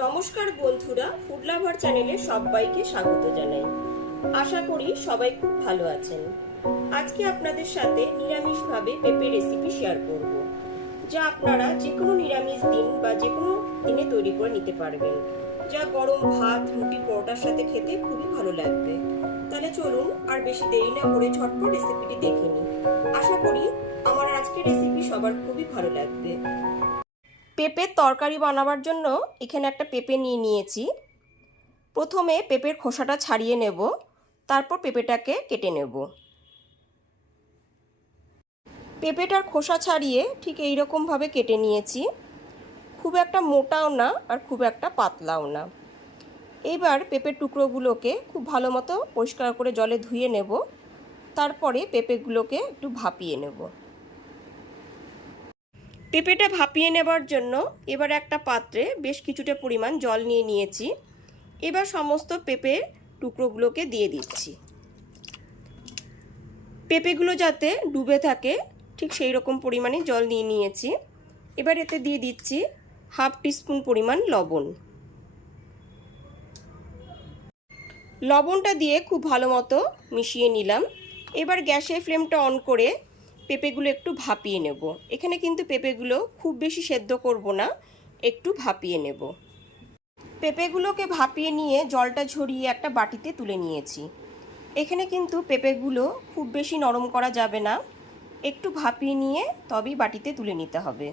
নমস্কার বন্ধুরা food lover চ্যানেলে সবাইকে স্বাগত জানাই। আশা করি সবাই খুব ভালো আছেন। আজকে আপনাদের সাথে নিরামিষভাবে পেঁপে রেসিপি শেয়ার করব, যা আপনারা যে কোনো নিরামিষ দিন বা যে কোনো দিনে তৈরি করে নিতে পারবেন। যা গরম ভাত, রুটি, পরোটার সাথে খেতে খুবই ভালো লাগবে। তাহলে চলুন আর বেশি দেরি না করে ঝটপট রেসিপিটি দেখে নিই। আশা করি আমার আজকের রেসিপি সবার খুবই ভালো লাগবে। পেঁপের তরকারি বানাবার জন্য এখানে একটা পেঁপে নিয়ে নিয়েছি। প্রথমে পেঁপের খোসাটা ছাড়িয়ে নেব, তারপর পেঁপেটাকে কেটে নেব। পেঁপেটার খোসা ছাড়িয়ে ঠিক এই রকমভাবে কেটে নিয়েছি। খুব একটা মোটাও না আর খুব একটা পাতলাও না। এবার পেঁপের টুকরোগুলোকে খুব ভালো মতো পরিষ্কার করে জলে ধুয়ে নেব। তারপরে পেঁপেগুলোকে একটু ভাপিয়ে নেব। পেঁপেটা ভাপিয়ে নেবার জন্য এবার একটা পাত্রে বেশ কিছুটা পরিমাণ জল নিয়ে নিয়েছি। এবার সমস্ত পেঁপে টুকরোগুলোকে দিয়ে দিচ্ছি। পেঁপেগুলো যাতে ডুবে থাকে, ঠিক সেই রকম পরিমাণে জল নিয়ে নিয়েছি। এবার এতে দিয়ে দিচ্ছি হাফ টিস্পুন পরিমাণ লবণ। লবণটা দিয়ে খুব ভালো মতো মিশিয়ে নিলাম। এবার গ্যাসের ফ্লেমটা অন করে পেঁপেগুলো একটু ভাপিয়ে নেব। এখানে কিন্তু পেঁপেগুলো খুব বেশি সেদ্ধ করব না, একটু ভাপিয়ে নেব। পেঁপেগুলোকে ভাপিয়ে নিয়ে জলটা ঝরিয়ে একটা বাটিতে তুলে নিয়েছি। এখানে কিন্তু পেঁপেগুলো খুব বেশি নরম করা যাবে না, একটু ভাপিয়ে নিয়ে তবেই বাটিতে তুলে নিতে হবে।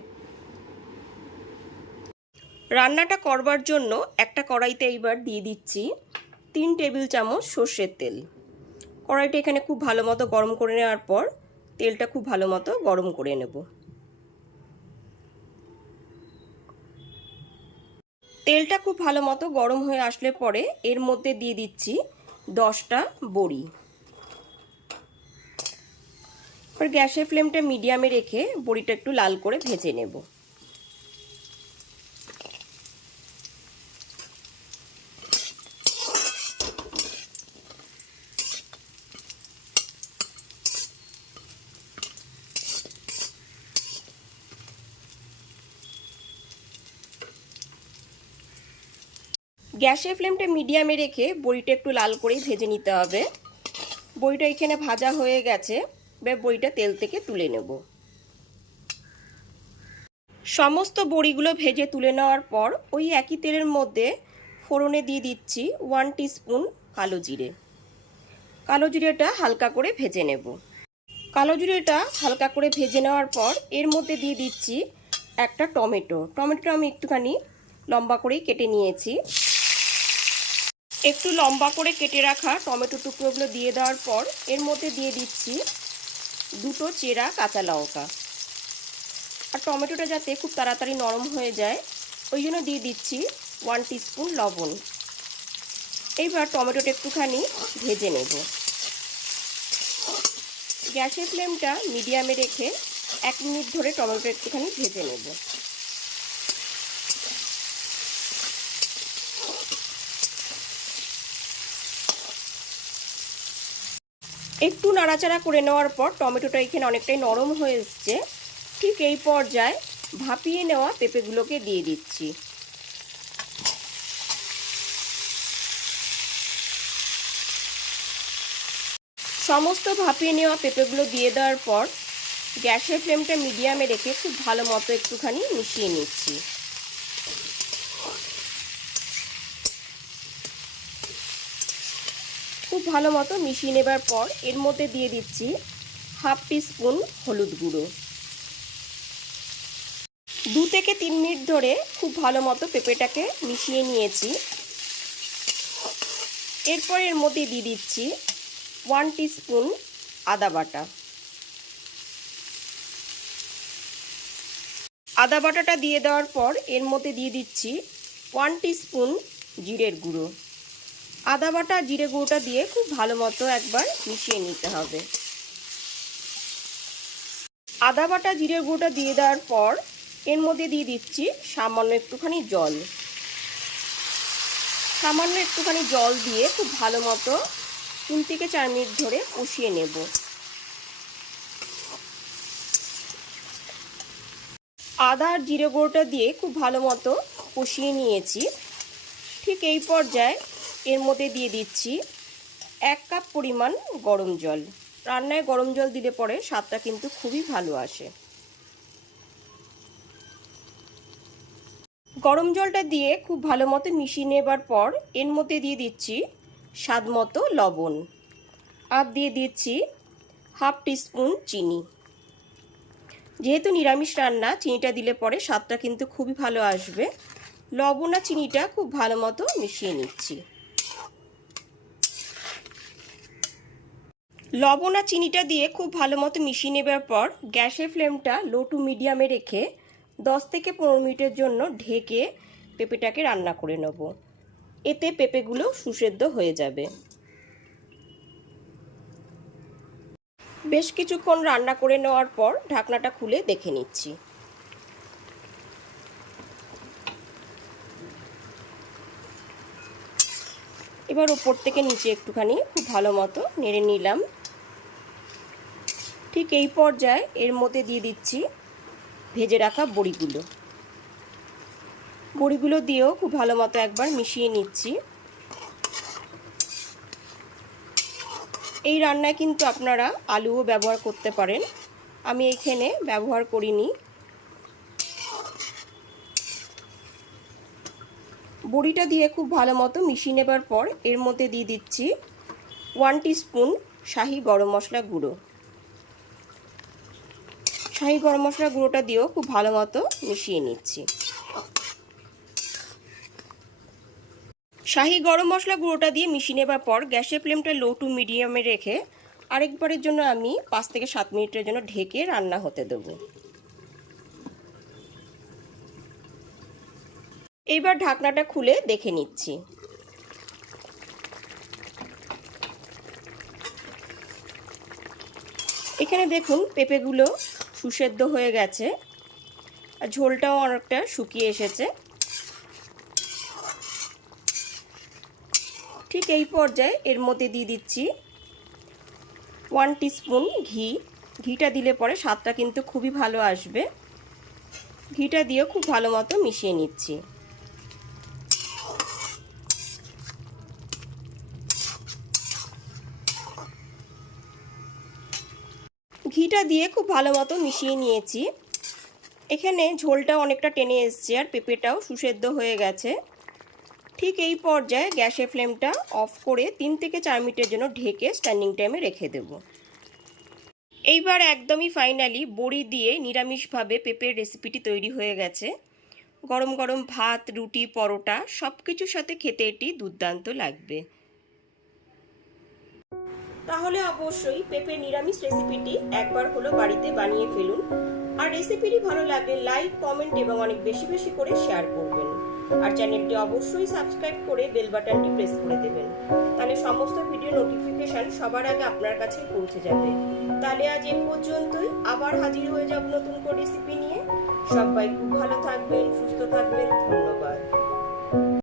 রান্নাটা করবার জন্য একটা কড়াইতে এইবার দিয়ে দিচ্ছি তিন টেবিল চামচ সর্ষের তেল। কড়াইটা এখানে খুব ভালো মতো গরম করে নেওয়ার পর তেলটা খুব ভালো মতো গরম করে নেব। তেলটা খুব ভালো মতো গরম হয়ে আসলে পরে এর মধ্যে দিয়ে দিচ্ছি দশটা বড়ি। এবার গ্যাসের ফ্লেমটা মিডিয়ামে রেখে বড়িটা একটু লাল করে ভেজে নেব। গ্যাসের ফ্লেমটা মিডিয়ামে রেখে বড়িটা একটু লাল করেই ভেজে নিতে হবে। বড়িটা এখানে ভাজা হয়ে গেছে। এবার বড়িটা তেল থেকে তুলে নেব। সমস্ত বড়িগুলো ভেজে তুলে নেওয়ার পর ওই একই তেলের মধ্যে ফোড়নে দিয়ে দিচ্ছি ওয়ান স্পুন কালো জিরে। কালো জিরেটা হালকা করে ভেজে নেব। কালো জিরেটা হালকা করে ভেজে নেওয়ার পর এর মধ্যে দিয়ে দিচ্ছি একটা টমেটো। টমেটোটা আমি একটুখানি লম্বা করেই কেটে নিয়েছি। একটু লম্বা করে কেটে রাখা টমেটো টুকরোগুলো দিয়ে দেওয়ার পর এর মধ্যে দিয়ে দিচ্ছি দুটো চেরা কাঁচা লঙ্কা। আর টমেটোটা যাতে খুব তাড়াতাড়ি নরম হয়ে যায়, ওই জন্য দিয়ে দিচ্ছি ওয়ান টিস্পুন লবণ। এইবার টমেটোটা একটুখানি ভেজে নেব। গ্যাসের ফ্লেমটা মিডিয়ামে রেখে এক মিনিট ধরে টমেটো একটুখানি ভেজে নেব। একটু নাড়াচাড়া করে নেওয়ার পর টমেটোটা এখানে অনেকটাই নরম হয়ে এসছে। ঠিক এই পর্যায়ে ভাপিয়ে নেওয়া পেঁপেগুলোকে দিয়ে দিচ্ছি। সমস্ত ভাপিয়ে নেওয়া পেঁপেগুলো দিয়ে দেওয়ার পর গ্যাসের ফ্লেমটা মিডিয়ামে রেখে খুব ভালো মতো একটুখানি মিশিয়ে নিচ্ছি। খুব ভালো মতো মিশিয়ে নেবার পর এর মধ্যে দিয়ে দিচ্ছি হাফ স্পুন হলুদ গুঁড়ো। দু থেকে তিন মিনিট ধরে খুব ভালো মতো পেঁপেটাকে মিশিয়ে নিয়েছি। এরপর এর মধ্যে দিয়ে দিচ্ছি ওয়ান স্পুন আদা বাটা। আদা বাটাটা দিয়ে দেওয়ার পর এর মধ্যে দিয়ে দিচ্ছি ওয়ান স্পুন জিরের গুঁড়ো। আদা বাটা, জিরে গুঁড়োটা দিয়ে খুব ভালো মতো একবার মিশিয়ে নিতে হবে। আদা বাটা, জিরে গুঁড়োটা দিয়ে দেওয়ার পর এর মধ্যে দিয়ে দিচ্ছি সামান্য একটুখানি জল। সামান্য একটুখানি জল দিয়ে খুব ভালো মতো তিন থেকে চার মিনিট ধরে কষিয়ে নেব। আদা আর জিরে গুঁড়োটা দিয়ে খুব ভালো মতো কষিয়ে নিয়েছি। ঠিক এই পর্যায়ে এর মধ্যে দিয়ে দিচ্ছি এক কাপ পরিমাণ গরম জল। রান্নায় গরম জল দিলে পরে স্বাদটা কিন্তু খুবই ভালো আসে। গরম জলটা দিয়ে খুব ভালো মতো মিশিয়ে নেবার পর এর মধ্যে দিয়ে দিচ্ছি স্বাদ মতো লবণ। আর দিয়ে দিচ্ছি হাফ টিস্পুন চিনি। যেহেতু নিরামিষ রান্না, চিনিটা দিলে পরে স্বাদটা কিন্তু খুবই ভালো আসবে। লবণ আর চিনিটা খুব ভালো মতো মিশিয়ে নিচ্ছি। লবণ আর চিনিটা দিয়ে খুব ভালো মতো মিশিয়ে নেবার পর গ্যাসের ফ্লেমটা লো টু মিডিয়ামে রেখে দশ থেকে পনেরো মিনিটের জন্য ঢেকে পেঁপেটাকে রান্না করে নেব। এতে পেঁপেগুলো সুসেদ্ধ হয়ে যাবে। বেশ কিছুক্ষণ রান্না করে নেওয়ার পর ঢাকনাটা খুলে দেখে নিচ্ছি। এবার ওপর থেকে নিচে একটুখানি খুব ভালো মতো নেড়ে নিলাম। ঠিক এই পর্যায়ে এর মধ্যে দিয়ে দিচ্ছি ভেজে রাখা বড়িগুলো। বড়িগুলো দিয়েও খুব ভালো মতো একবার মিশিয়ে নিচ্ছি। এই রান্নায় কিন্তু আপনারা আলুও ব্যবহার করতে পারেন। আমি এখানে ব্যবহার করিনি। বড়িটা দিয়ে খুব ভালো মতো মিশিয়ে নেবার পর এর মধ্যে দিয়ে দিচ্ছি ওয়ান স্পুন শাহি গরম মশলা গুঁড়ো। শাহি গরম মশলা গুঁড়োটা দিয়েও খুব ভালো মতো মিশিয়ে নিচ্ছি। শাহি গরম মশলা গুঁড়োটা দিয়ে মিশিয়ে নেবার পর গ্যাসের ফ্লেমটা লো টু মিডিয়ামে রেখে আরেকবারের জন্য আমি পাঁচ থেকে সাত মিনিটের জন্য ঢেকে রান্না হতে দেবো। এইবার ঢাকনাটা খুলে দেখে নিচ্ছি। এখানে দেখুন পেঁপেগুলো সুসেদ্ধ হয়ে গেছে। আর ঝোলটাও অনেকটা শুকিয়ে এসেছে। ঠিক এই পর্যায়ে এর মধ্যে দিয়ে দিচ্ছি ওয়ান স্পুন ঘি। ঘিটা দিলে পরে স্বাদটা কিন্তু খুবই ভালো আসবে। ঘিটা দিয়ে খুব ভালো মতো মিশিয়ে নিচ্ছি। ঘিটা দিয়ে খুব ভালো মতো মিশিয়ে নিয়েছি। এখানে ঝোলটা অনেকটা টেনে এসছে আর পেঁপেটাও সুসেদ্ধ হয়ে গেছে। ঠিক এই পর্যায়ে গ্যাসের ফ্লেমটা অফ করে তিন থেকে চার মিনিটের জন্য ঢেকে স্ট্যান্ডিং টাইমে রেখে দেব। এইবার একদমই ফাইনালি বড়ি দিয়ে নিরামিষভাবে পেঁপের রেসিপিটি তৈরি হয়ে গেছে। গরম গরম ভাত, রুটি, পরোটা সব কিছুর সাথে খেতে এটি দুর্দান্ত লাগবে। তাহলে অবশ্যই পেঁপে নিরামিষ রেসিপিটি একবার হলো বাড়িতে বানিয়ে ফেলুন। আর রেসিপিটি ভালো লাগলে লাইক কমেন্ট এবং অনেক বেশি বেশি করে শেয়ার করবেন। আর চ্যানেলটি অবশ্যই সাবস্ক্রাইব করে বেল বাটনটি প্রেস করে দেবেন। তাহলে সমস্ত ভিডিও নোটিফিকেশন সবার আগে আপনার কাছে পৌঁছে যাবে। তাহলে আজ এ পর্যন্তই। আবার হাজির হয়ে যাব নতুন করে রেসিপি নিয়ে। সবাই খুব ভালো থাকবেন, সুস্থ থাকবেন। ধন্যবাদ।